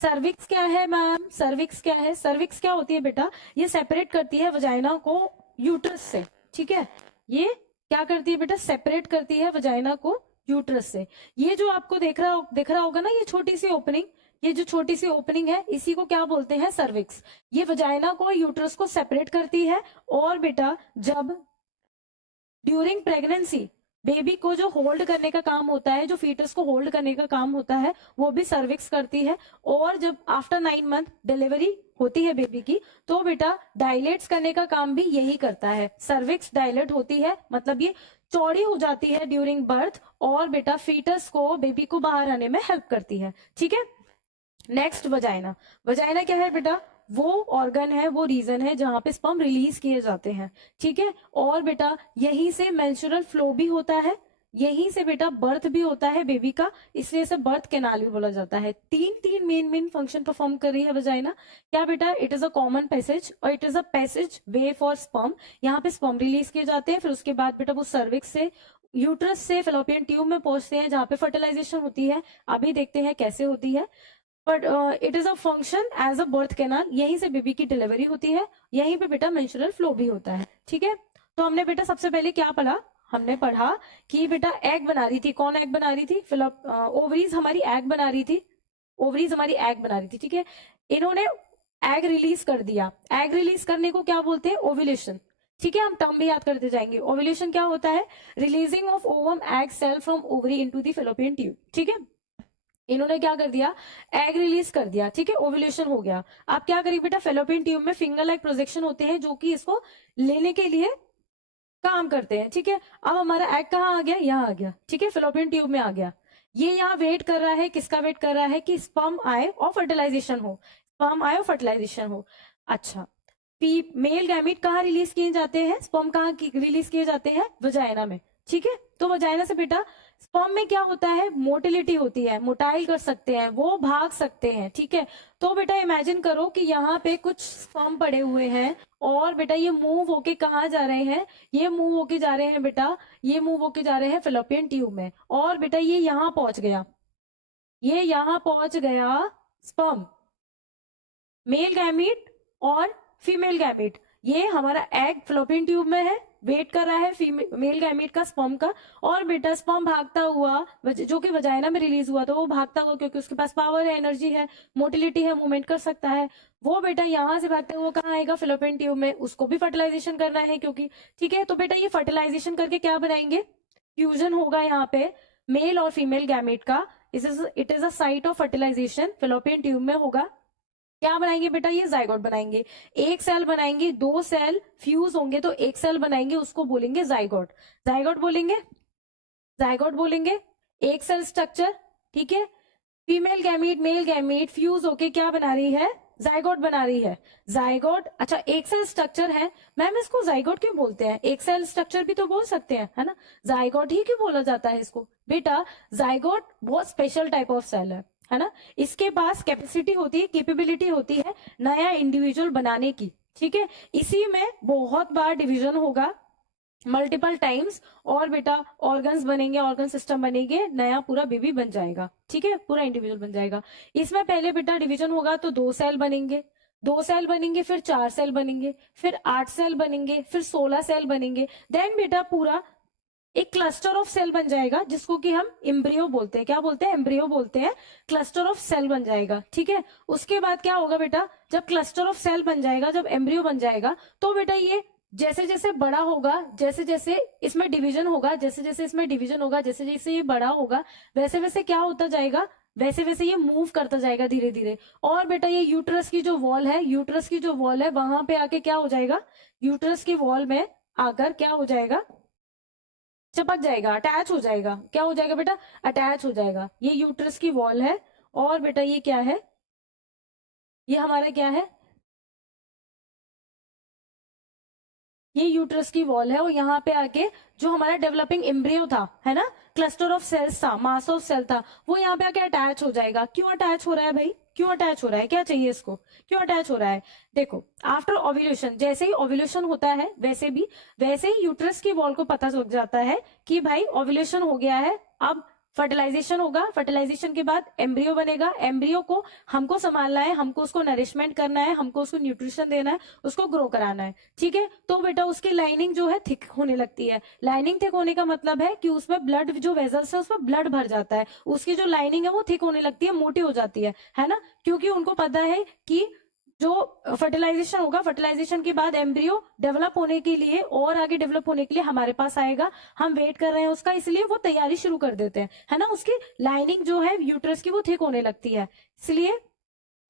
सर्विक्स क्या है मैम? सर्विक्स क्या है? सर्विक्स क्या होती है बेटा? ये सेपरेट करती है वजाइना को यूट्रस से, ठीक है। ये क्या करती है बेटा? सेपरेट करती है वजाइना को यूट्रस से। ये जो आपको दिख रहा होगा ना, ये छोटी सी ओपनिंग, ये जो छोटी सी ओपनिंग है, इसी को क्या बोलते हैं? सर्विक्स। ये वजाइना को यूट्रस को सेपरेट करती है। और बेटा जब ड्यूरिंग प्रेगनेंसी बेबी को जो होल्ड करने का काम होता है, जो फीटस को होल्ड करने का काम होता है, वो भी सर्विक्स करती है। और जब आफ्टर 9 मंथ डिलीवरी होती है बेबी की, तो बेटा डायलेट्स करने का काम भी यही करता है। सर्विक्स डायलेट होती है, मतलब ये चौड़ी हो जाती है ड्यूरिंग बर्थ, और बेटा फीटस को, बेबी को बाहर आने में हेल्प करती है, ठीक है। Next vagina. वजाइना क्या है बेटा? वो ऑर्गन है, वो रीजन है जहां पे स्पर्म रिलीज किए जाते हैं, ठीक है। और बेटा यहीं से मेंस्ट्रुअल फ्लो भी होता है, यहीं से बेटा बर्थ भी होता है बेबी का, इसलिए इसे बर्थ कैनाल भी बोला जाता है। तीन तीन मेन फंक्शन परफॉर्म कर रही है वजाइना। क्या बेटा? It is a common passage, और it is a passage way for sperm. यहाँ पे स्पर्म रिलीज किए जाते हैं, फिर उसके बाद बेटा वो सर्विक्स से, यूट्रस से फेलोपियन ट्यूब में पहुंचते हैं, जहां पे फर्टिलाइजेशन होती है। अभी देखते हैं कैसे होती है। But it is a function as a birth canal, यहीं से बेबी की डिलीवरी होती है, यहीं पे बेटा मेंस्ट्रुअल फ्लो भी होता है, ठीक है। तो हमने बेटा सबसे पहले क्या पढ़ा? हमने पढ़ा कि बेटा एग बना रही थी। कौन एग बना रही थी? फिलअप ओवरीज हमारी एग बना रही थी, ओवरीज हमारी एग बना रही थी, ठीक है। इन्होंने एग रिलीज कर दिया। एग रिलीज करने को क्या बोलते हैं? ओव्यूलेशन, ठीक है। हम टर्म भी याद करते जाएंगे। ओव्यूलेशन क्या होता है? Releasing of ovum egg cell from ovary into the fallopian tube, ठीक है। इन्होंने क्या कर दिया? एग रिलीज कर दिया, ठीक है, ओव्यूलेशन हो गया। अब क्या करें बेटा? फेलोपियन ट्यूब में फिंगर लाइक प्रोजेक्शन होते हैं, जो कि इसको लेने के लिए काम करते हैं, ठीक है। अब हमारा एग कहाँ आ गया? यहाँ आ गया, ठीक है, फेलोपियन ट्यूब में आ गया। ये यहाँ वेट कर रहा है, किसका वेट कर रहा है? कि स्पर्म आए और फर्टिलाइजेशन हो, स्पर्म आए और फर्टिलाइजेशन हो। अच्छा, मेल गैमीट कहाँ रिलीज किए जाते हैं? स्पर्म कहाँ रिलीज किए जाते हैं? वजाइना में, ठीक है। तो वजाइना से बेटा स्पर्म में क्या होता है? मोटिलिटी होती है, मोटाइल कर सकते हैं, वो भाग सकते हैं, ठीक है। तो बेटा इमेजिन करो कि यहाँ पे कुछ स्पर्म पड़े हुए हैं, और बेटा ये मूव होके कहाँ जा रहे हैं? ये मूव होके जा रहे हैं बेटा, ये मूव होके जा रहे हैं फेलोपियन ट्यूब में। और बेटा ये यहाँ पहुंच गया, ये यहाँ पहुंच गया स्पर्म, मेल गैमीट और फीमेल गैमीट। ये हमारा एग फ्लोपियन ट्यूब में है, वेट कर रहा है फीमेल मेल गैमीट का, स्पर्म का। और बेटा स्पर्म भागता हुआ, जो कि वजाइना में रिलीज हुआ, तो वो भागता हुआ, क्योंकि उसके पास पावर है, एनर्जी है, मोटिलिटी है, मूवमेंट कर सकता है, वो बेटा यहाँ से भागते हुए कहाँ आएगा? फिलोपियन ट्यूब में। उसको भी फर्टिलाइजेशन करना है क्योंकि, ठीक है। तो बेटा ये फर्टिलाइजेशन करके क्या बनाएंगे? फ्यूजन होगा यहाँ पे मेल और फीमेल गैमेट का। It is a site of fertilisation, fallopian tube में होगा। क्या बनाएंगे बेटा? ये जाइगोट बनाएंगे। एक सेल बनाएंगे, दो सेल फ्यूज होंगे तो एक सेल बनाएंगे, उसको बोलेंगे जाइगोट। जाइगोट बोलेंगे, जाइगोट बोलेंगे। एक सेल स्ट्रक्चर, ठीक है। Female gamete male gamete fuse होके क्या बना रही है? जाइगोट बना रही है। जाइगोट, अच्छा एक सेल स्ट्रक्चर है, मैम इसको जाइगोट क्यों बोलते हैं? एक सेल स्ट्रक्चर भी तो बोल सकते हैं, है ना। जाइगोट ही क्यों बोला जाता है इसको? बेटा जाइगोट बहुत स्पेशल टाइप ऑफ सेल है ना। इसके पास कैपेसिटी होती है, कैपेबिलिटी होती है नया इंडिविजुअल बनाने की, ठीक है। इसी में बहुत बार डिवीजन होगा, मल्टीपल टाइम्स, और बेटा ऑर्गन्स बनेंगे, ऑर्गन सिस्टम बनेंगे, नया पूरा बेबी बन जाएगा, ठीक है, पूरा इंडिविजुअल बन जाएगा। इसमें पहले बेटा डिवीजन होगा तो 2 सेल बनेंगे, 2 सेल बनेंगे, फिर 4 सेल बनेंगे, फिर 8 सेल बनेंगे, फिर 16 सेल बनेंगे। देन बेटा पूरा एक क्लस्टर ऑफ सेल बन जाएगा, जिसको कि हम एम्ब्रियो बोलते हैं। क्या बोलते हैं? एम्ब्रियो बोलते हैं। क्लस्टर ऑफ सेल बन जाएगा, ठीक है। उसके बाद क्या होगा बेटा? जब क्लस्टर ऑफ सेल बन जाएगा, जब एम्ब्रियो बन जाएगा, तो बेटा ये जैसे जैसे बड़ा होगा, जैसे जैसे इसमें डिवीजन होगा, जैसे जैसे इसमें डिवीजन होगा, जैसे जैसे ये बड़ा होगा, वैसे वैसे क्या होता जाएगा? वैसे वैसे ये मूव करता जाएगा धीरे धीरे। और बेटा ये यूट्रस की जो वॉल है, यूट्रस की जो वॉल है, वहां पे आके क्या हो जाएगा? यूट्रस की वॉल में आकर क्या हो जाएगा? चिपक जाएगा, अटैच हो जाएगा। क्या हो जाएगा बेटा? अटैच हो जाएगा। ये यूट्रस की वॉल है, और बेटा ये क्या है? ये हमारा क्या है, ये यूट्रस की वॉल है, और यहाँ पे आके जो हमारा डेवलपिंग एम्ब्रियो था, है ना, क्लस्टर ऑफ सेल्स था, मास ऑफ सेल था, वो यहाँ पे आके अटैच हो जाएगा। क्यों अटैच हो रहा है भाई, क्यों अटैच हो रहा है, क्या चाहिए इसको, क्यों अटैच हो रहा है? देखो, आफ्टर ओव्यूलेशन, जैसे ही ओव्यूलेशन होता है वैसे ही यूट्रस की वॉल को पता लग जाता है कि भाई ओव्यूलेशन हो गया है। अब फर्टिलाइजेशन होगा, फर्टिलाइजेशन के बाद एम्ब्रियो बनेगा, एम्ब्रियो को हमको संभालना है, हमको उसको नरिशमेंट करना है, हमको उसको न्यूट्रिशन देना है, उसको ग्रो कराना है, ठीक है। तो बेटा उसकी लाइनिंग जो है थिक होने लगती है। लाइनिंग थिक होने का मतलब है कि उसमें ब्लड, जो वेजल्स है उसमें ब्लड भर जाता है, उसकी जो लाइनिंग है वो थिक होने लगती है, मोटी हो जाती है ना, क्योंकि उनको पता है कि जो फर्टिलाइजेशन होगा, फर्टिलाइजेशन के बाद एम्ब्रियो डेवलप होने के लिए और आगे डेवलप होने के लिए हमारे पास आएगा, हम वेट कर रहे हैं उसका, इसलिए वो तैयारी शुरू कर देते हैं, है ना। उसकी लाइनिंग जो है यूट्रस की वो थिक होने लगती है, इसलिए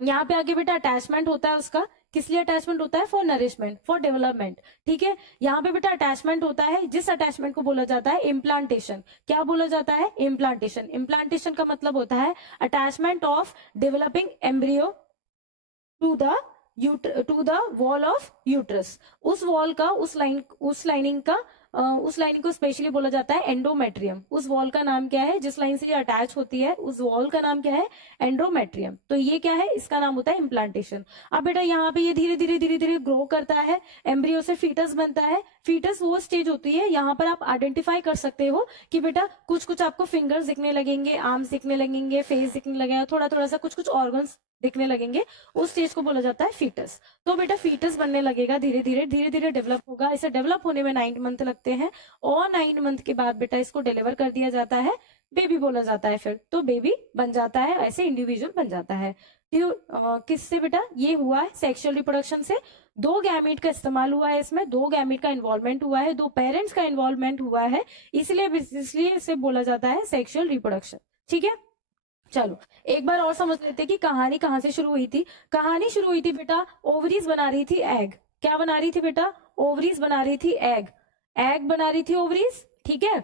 यहाँ पे आगे बेटा अटैचमेंट होता है उसका। किस लिए अटैचमेंट होता है? फॉर नरिशमेंट, फॉर डेवलपमेंट, ठीक है। यहाँ पे बेटा अटैचमेंट होता है, जिस अटैचमेंट को बोला जाता है इम्प्लांटेशन। क्या बोला जाता है? इम्प्लांटेशन। इम्प्लांटेशन का मतलब होता है attachment of developing embryo to the wall of uterus. उस वॉल का, उस लाइनिंग को स्पेशली बोला जाता है एंडोमेट्रियम। उस वॉल का नाम क्या है जिस लाइन से ये अटैच होती है, उस वॉल का नाम क्या है? एंडोमेट्रियम। तो ये क्या है? इसका नाम होता है इम्प्लांटेशन। अब बेटा यहाँ पे ये धीरे धीरे धीरे धीरे ग्रो करता है, एम्ब्रियो से फीटस बनता है। फीटस वो स्टेज होती है, यहाँ पर आप आइडेंटिफाई कर सकते हो कि बेटा कुछ कुछ आपको फिंगर्स दिखने लगेंगे, आर्म्स दिखने लगेंगे, फेस दिखने लगेगा, थोड़ा थोड़ा सा कुछ कुछ ऑर्गन्स दिखने लगेंगे, उस स्टेज को बोला जाता है फीटस। तो बेटा फीटस बनने लगेगा, धीरे धीरे डेवलप होगा। इसे डेवलप होने में 9 मंथ लगते हैं, और 9 मंथ के बाद बेटा इसको डिलीवर कर दिया जाता है, बेबी बोला जाता है। फिर तो बेबी बन जाता है, ऐसे इंडिविजुअल बन जाता है। किससे बेटा? ये हुआ है सेक्सुअल रिप्रोडक्शन से। 2 गैमेट का इस्तेमाल हुआ है इसमें, 2 गैमेट का इन्वॉल्वमेंट हुआ है, 2 पेरेंट्स का इन्वॉल्वमेंट हुआ है, इसलिए इसे बोला जाता है सेक्सुअल रिप्रोडक्शन, ठीक है। चलो एक बार और समझ लेते हैं कि कहानी कहां से शुरू हुई थी। कहानी शुरू हुई थी बेटा, ओवरीज बना रही थी एग। क्या बना रही थी बेटा? ओवरीज बना रही थी एग। एग बना रही थी ओवरीज, ठीक है।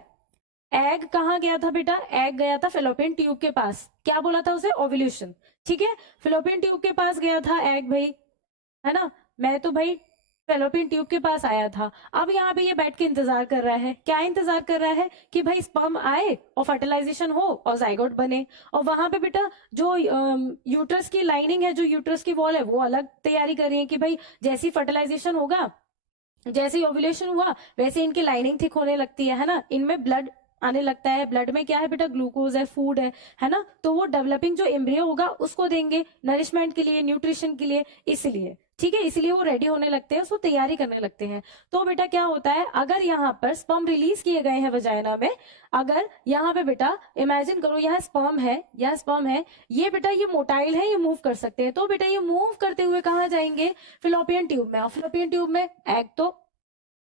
एग कहाँ गया था बेटा? एग गया था फेलोपियन ट्यूब के पास। क्या बोला था उसे? ओव्यूलेशन, ठीक है। फेलोपियन ट्यूब के पास गया था एग भाई, है ना। मैं तो भाई फेलोपियन ट्यूब के पास आया था। अब यहाँ पे ये बैठ के इंतजार कर रहा है। क्या इंतजार कर रहा है? कि भाई स्पर्म आए और फर्टिलाइजेशन हो और जाइगोट बने। और वहां पे बेटा जो यूट्रस की लाइनिंग है, जो यूट्रस की वॉल है, वो अलग तैयारी कर रही है कि भाई जैसी फर्टिलाइजेशन होगा, जैसे ही ओव्यूलेशन हुआ, वैसे इनकी लाइनिंग थिक होने लगती है ना, इनमें ब्लड आने लगता है। ब्लड में क्या है बेटा? ग्लूकोज है, फूड है ना। तो वो डेवलपिंग जो एम्ब्रियो होगा उसको देंगे नरिशमेंट के लिए, न्यूट्रिशन के लिए, इसलिए, ठीक है। इसलिए वो रेडी होने लगते हैं, उसको तैयारी करने लगते हैं। तो बेटा क्या होता है, अगर यहाँ पर स्पर्म रिलीज किए गए हैं वजाइना में, अगर यहाँ पे बेटा इमेजिन करो यहाँ स्पर्म है, यहाँ स्पर्म है, ये बेटा ये मोटाइल है, ये मूव कर सकते हैं। तो बेटा ये मूव करते हुए कहाँ जाएंगे? फिलोपियन ट्यूब में। और फिलोपियन ट्यूब में एग तो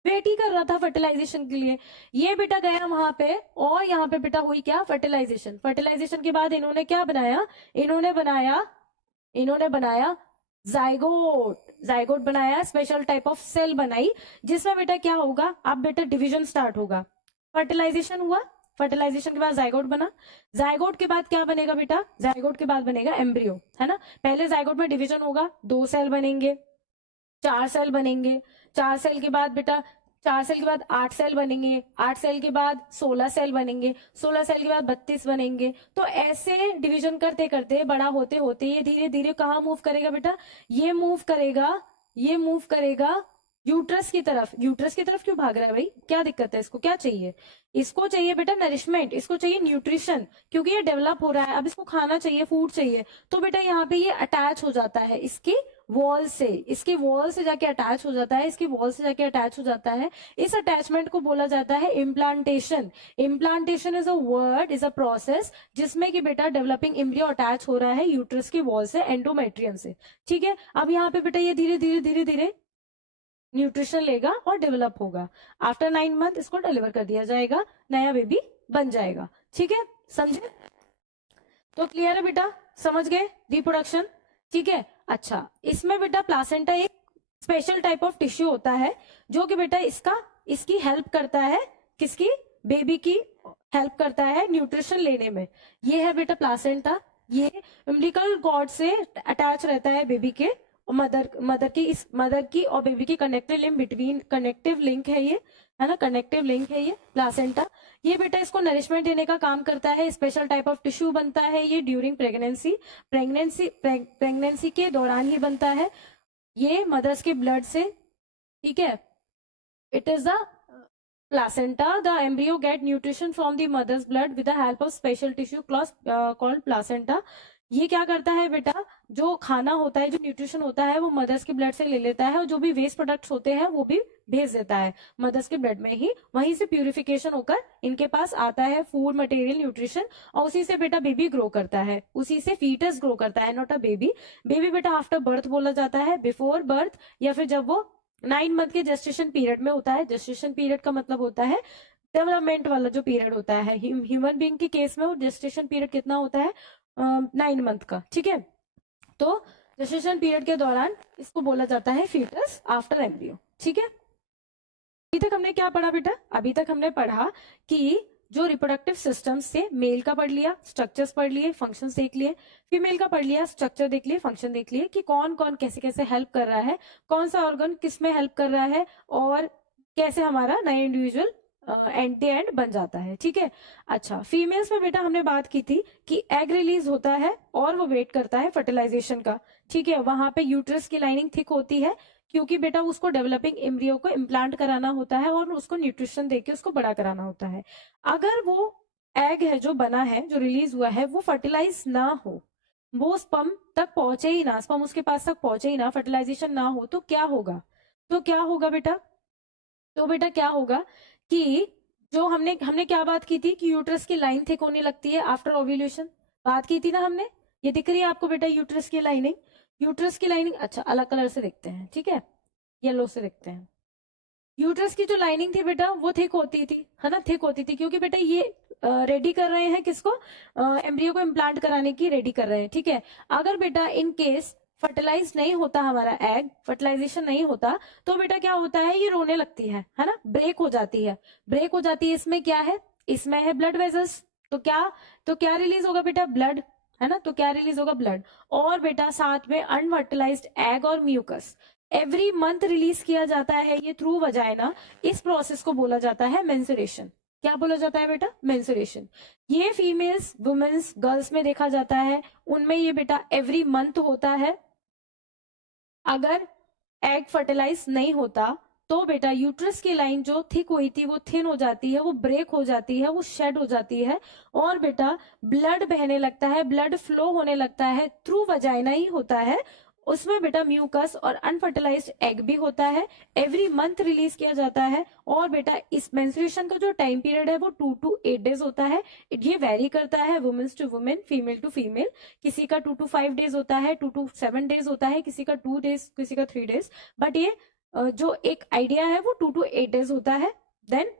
वेट ही कर रहा था फर्टिलाइजेशन के लिए। ये बेटा गया वहां पे, और यहाँ पे बेटा हुई क्या? फर्टिलाइजेशन। फर्टिलाइजेशन के बाद इन्होंने क्या बनाया? इन्होंने बनाया जाइगोट। जाइगोट बनाया, स्पेशल टाइप ऑफ सेल बनाई, जिसमें बेटा क्या होगा? अब बेटा डिवीजन स्टार्ट होगा। फर्टिलाइजेशन हुआ, फर्टिलाइजेशन के बाद जाइगोट बना। जाइगोट के बाद क्या बनेगा बेटा? जाइगोट के बाद बनेगा एम्ब्रियो, है ना। पहले जाइगोट में डिवीजन होगा, 2 सेल बनेंगे, 4 सेल बनेंगे। 4 सेल के बाद बेटा, 4 सेल के बाद 8 सेल बनेंगे, 8 सेल के बाद 16 सेल बनेंगे, 16 सेल के बाद 32 बनेंगे। तो ऐसे डिवीजन करते करते बड़ा होते होते ये धीरे धीरे कहाँ मूव करेगा बेटा? ये मूव करेगा यूट्रस की तरफ। यूट्रस की तरफ क्यों भाग रहा है भाई? क्या दिक्कत है? इसको क्या चाहिए? इसको चाहिए बेटा नरिशमेंट, इसको चाहिए न्यूट्रिशन, क्योंकि ये डेवलप हो रहा है, अब इसको खाना चाहिए, फूड चाहिए। तो बेटा यहाँ पे ये अटैच हो जाता है इसकी वॉल से, इसकी वॉल से जाके अटैच हो जाता है, इसकी वॉल से जाके अटैच हो जाता है। इस अटैचमेंट को बोला जाता है implantation. Implantation is a word, is a process, जिसमें कि बेटा डेवलपिंग एम्ब्रियो अटैच हो रहा है यूट्रस की वॉल से, एंडोमेट्रियम से, ठीक है। अब यहाँ पे बेटा ये धीरे धीरे न्यूट्रिशन लेगा और डेवलप होगा। आफ्टर 9 मंथ इसको डिलीवर कर दिया जाएगा, नया बेबी बन जाएगा, ठीक है। समझे? तो क्लियर है बेटा? समझ गए रिप्रोडक्शन? ठीक है। अच्छा, इसमें बेटा प्लासेंटा एक स्पेशल टाइप ऑफ टिश्यू होता है, जो कि बेटा इसकी हेल्प करता है, किसकी? बेबी की हेल्प करता है न्यूट्रिशन लेने में। ये है बेटा प्लासेंटा, ये अम्बिलिकल कॉर्ड से अटैच रहता है बेबी के, मदर की और बेबी की कनेक्टिव लिंक है ये, है ना, कनेक्टिव लिंक है ये प्लासेंटा। ये बेटा इसको नरिशमेंट देने का काम करता है, स्पेशल टाइप ऑफ टिश्यू बनता है ये ड्यूरिंग प्रेगनेंसी के दौरान ही बनता है ये मदर्स के ब्लड से, ठीक है। It is the placenta. The embryo get nutrition from the mother's blood with the help of special tissue called placenta. ये क्या करता है बेटा, जो खाना होता है, जो न्यूट्रिशन होता है वो मदर्स के ब्लड से ले लेता है, और जो भी वेस्ट प्रोडक्ट्स होते हैं वो भी भेज देता है मदर्स के ब्लड में ही, वहीं से प्यूरिफिकेशन होकर इनके पास आता है फूड मटेरियल न्यूट्रिशन, और उसी से बेटा बेबी ग्रो करता है, उसी से फीटस ग्रो करता है, नॉट अ बेबी। बेबी बेटा आफ्टर बर्थ बोला जाता है, बिफोर बर्थ या फिर जब वो 9 मंथ के जेस्टेशन पीरियड में होता है। जेस्टेशन पीरियड का मतलब होता है डेवलपमेंट वाला जो पीरियड होता है, ह्यूमन बीइंग के केस में वो जेस्टेशन पीरियड कितना होता है, 9 मंथ का, ठीक है। तो जेस्टेशन पीरियड के दौरान इसको बोला जाता है फीटस आफ्टर एम्ब्रियो, ठीक है। अभी तक हमने क्या पढ़ा बेटा, अभी तक हमने पढ़ा कि जो रिप्रोडक्टिव सिस्टम से मेल का पढ़ लिया, स्ट्रक्चर्स पढ़ लिए, फंक्शंस देख लिए, फीमेल का पढ़ लिया, स्ट्रक्चर देख लिए, फंक्शन देख लिए कि कौन कौन कैसे कैसे हेल्प कर रहा है, कौन सा ऑर्गन किस में हेल्प कर रहा है, और कैसे हमारा नया इंडिविजुअल एंड एंड बन जाता है, ठीक है। अच्छा, फीमेल्स में बेटा हमने बात की थी कि एग रिलीज होता है और वो वेट करता है फर्टिलाइजेशन का, ठीक है। वहां पे यूट्रस की लाइनिंग थिक होती है, क्योंकि बेटा उसको डेवलपिंग एम्ब्रियो को इम्प्लांट कराना होता है और उसको न्यूट्रिशन देके उसको बड़ा कराना होता है। अगर वो एग है जो बना है, जो रिलीज हुआ है, वो फर्टिलाइज ना हो, वो स्पर्म तक पहुंचे ही ना, स्पर्म उसके पास तक पहुंचे ही ना, फर्टिलाइजेशन ना हो, तो क्या होगा, तो क्या होगा बेटा, तो बेटा क्या होगा कि जो हमने क्या बात की थी कि यूट्रस की लाइन थिक होने लगती है आफ्टर ओव्यूलेशन, बात की थी ना हमने। ये दिख रही है आपको बेटा यूट्रस की लाइनिंग, यूट्रस की लाइनिंग, अच्छा अलग कलर से देखते हैं, ठीक है, येलो से देखते हैं। यूट्रस की जो लाइनिंग थी बेटा वो थिक होती थी, है ना, थिक होती थी, क्योंकि बेटा ये रेडी कर रहे हैं किसको, एम्ब्रियो को इम्प्लांट कराने की रेडी कर रहे हैं, ठीक है। अगर बेटा इन केस फर्टिलाइज नहीं होता हमारा एग, फर्टिलाइजेशन नहीं होता, तो बेटा क्या होता है, ये रोने लगती है ना, ब्रेक हो जाती है, ब्रेक हो जाती है। इसमें क्या है, इसमें है ब्लड वेजल्स, तो क्या रिलीज होगा बेटा, ब्लड, है ना, तो क्या रिलीज होगा, ब्लड। और बेटा साथ में अनफर्टिलाइज्ड एग और म्यूकस एवरी मंथ रिलीज किया जाता है ये थ्रू वजाइना। इस प्रोसेस को बोला जाता है मेंसुरेशन। क्या बोला जाता है बेटा, मेंसुरेशन। ये फीमेल्स, वुमेन्स, गर्ल्स में देखा जाता है, उनमें ये बेटा एवरी मंथ होता है। अगर एग फर्टिलाइज नहीं होता तो बेटा यूट्रस की लाइन जो थिक हुई थी वो थिन हो जाती है, वो ब्रेक हो जाती है, वो शेड हो जाती है, और बेटा ब्लड बहने लगता है, ब्लड फ्लो होने लगता है, थ्रू वजाइना ही होता है। उसमें बेटा म्यूकस और अनफर्टिलाइज्ड एग भी होता है, एवरी मंथ रिलीज किया जाता है। और बेटा इस मेंस्ट्रुएशन का जो टाइम पीरियड है वो 2 to 8 डेज होता है। ये वेरी करता है women's to women, female to female. किसी का 2 to 5 डेज होता है, 2 to 7 डेज होता है, किसी का 2 डेज, किसी का 3 डेज। बट ये जो एक आइडिया है वो 2 to 8 डेज होता है, देन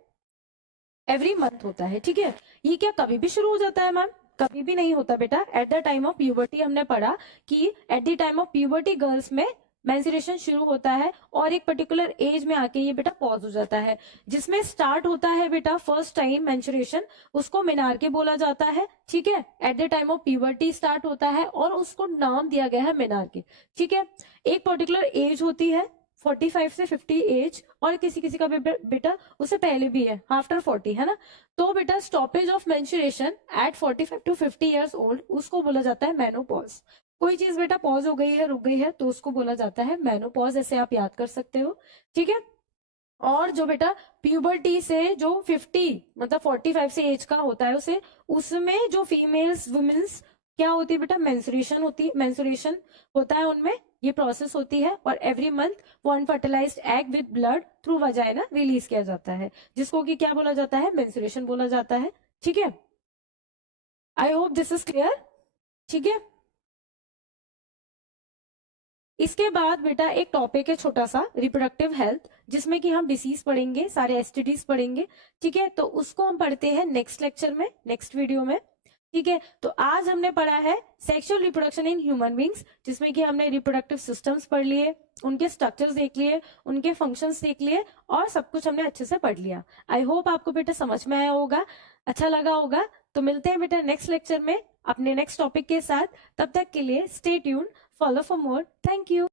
एवरी मंथ होता है, ठीक है। ये क्या कभी भी शुरू हो जाता है मैम, कभी भी नहीं होता बेटा। At the time of puberty हमने पढ़ा कि at the time of puberty girls में मेंस्ट्रुएशन शुरू होता है और एक पर्टिकुलर एज में आके ये बेटा पॉज हो जाता है। जिसमें स्टार्ट होता है बेटा फर्स्ट टाइम मेंस्ट्रुएशन, उसको मेनार्के बोला जाता है, ठीक है। At the time of puberty start होता है और उसको नाम दिया गया है मेनार्के, ठीक है। एक पर्टिकुलर एज होती है 45 से 50 एज, और किसी किसी का बेटा उससे पहले भी है, आफ्टर 40, है ना। तो बेटा stoppage of menstruation at 45 to 50 years old, उसको बोला जाता है मेनोपॉज। कोई चीज बेटा पॉज हो गई है, रुक गई है, तो उसको बोला जाता है मेनोपॉज, ऐसे आप याद कर सकते हो, ठीक है। और जो बेटा प्यूबर्टी से जो 50 मतलब 45 से एज का होता है उसे, उसमें जो फीमेल्स वुमेन्स क्या होती है बेटा, मेंस्ट्रुएशन होती है, मेंस्ट्रुएशन होता है उनमें, ये प्रोसेस होती है। और एवरी मंथ वो unfertilised egg with blood through vagina release किया जाता है, जिसको कि क्या बोला जाता है, मेंस्ट्रुएशन बोला जाता है, ठीक है। I hope this is clear, ठीक है। इसके बाद बेटा एक टॉपिक है छोटा सा, रिप्रोडक्टिव हेल्थ, जिसमें कि हम डिसीज पढ़ेंगे, सारे एसटीडीज पढ़ेंगे, ठीक है। तो उसको हम पढ़ते हैं नेक्स्ट लेक्चर में, नेक्स्ट वीडियो में, ठीक है। तो आज हमने पढ़ा है sexual reproduction in human beings, जिसमें कि हमने रिप्रोडक्टिव सिस्टम्स पढ़ लिए, उनके स्ट्रक्चर्स देख लिए, उनके फंक्शंस देख लिए, और सब कुछ हमने अच्छे से पढ़ लिया। आई होप आपको बेटा समझ में आया होगा, अच्छा लगा होगा। तो मिलते हैं बेटा नेक्स्ट लेक्चर में। अपने नेक्स्ट टॉपिक के साथ। तब तक के लिए stay tuned, follow for more. Thank you.